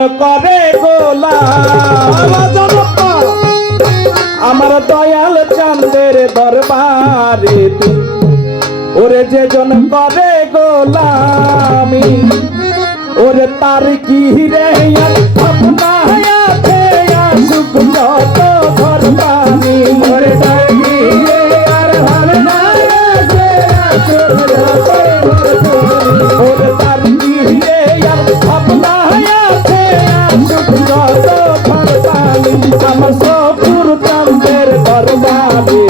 করে গোলা আমার দয়াল চন্দের দরবারে ওরে যে জন করে গোলামি, ওরে তার কি রে যাবে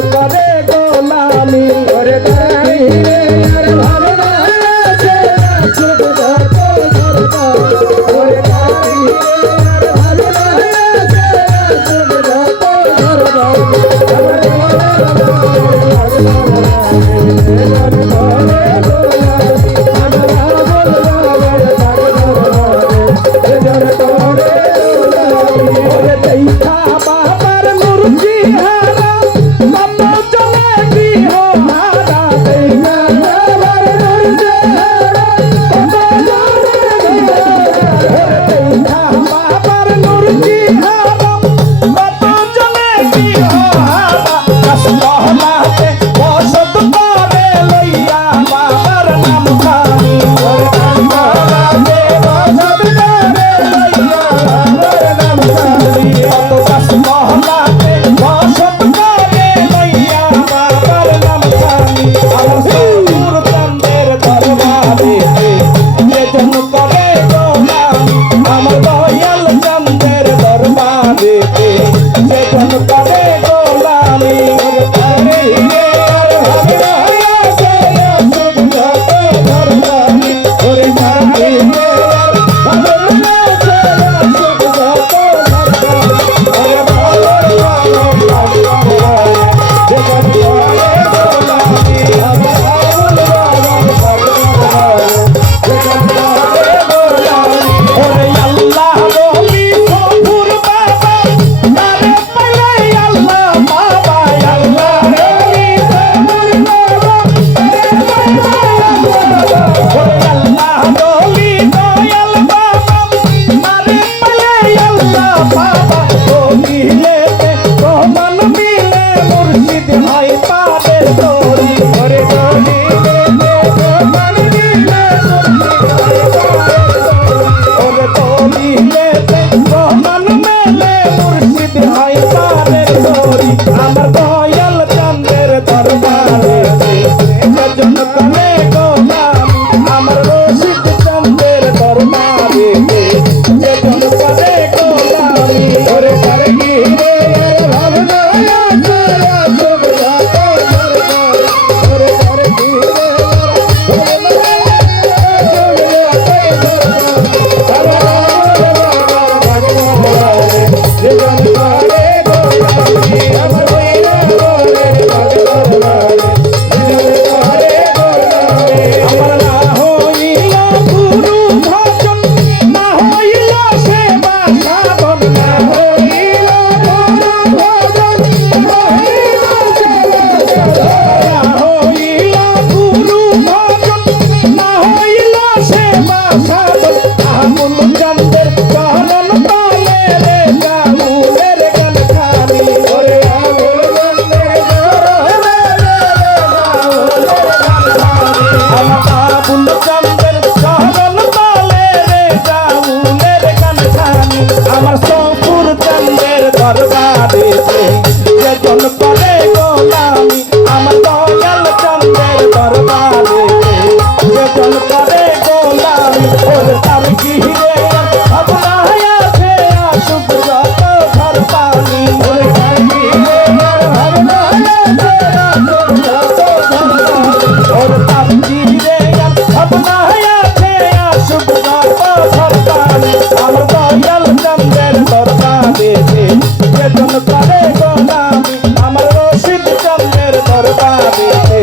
বেতন করে গোলামি, আমার রশিদ চন্দ্রের দরবারেতে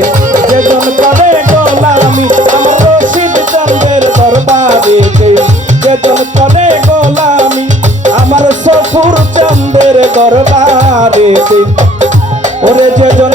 বেতন করে গোলামি, আমার রশিদ চন্দ্রের দরবারেতে বেতন করে গোলামি, আমার সফুর চন্দ্রের দরবারেতে ওরে যেজন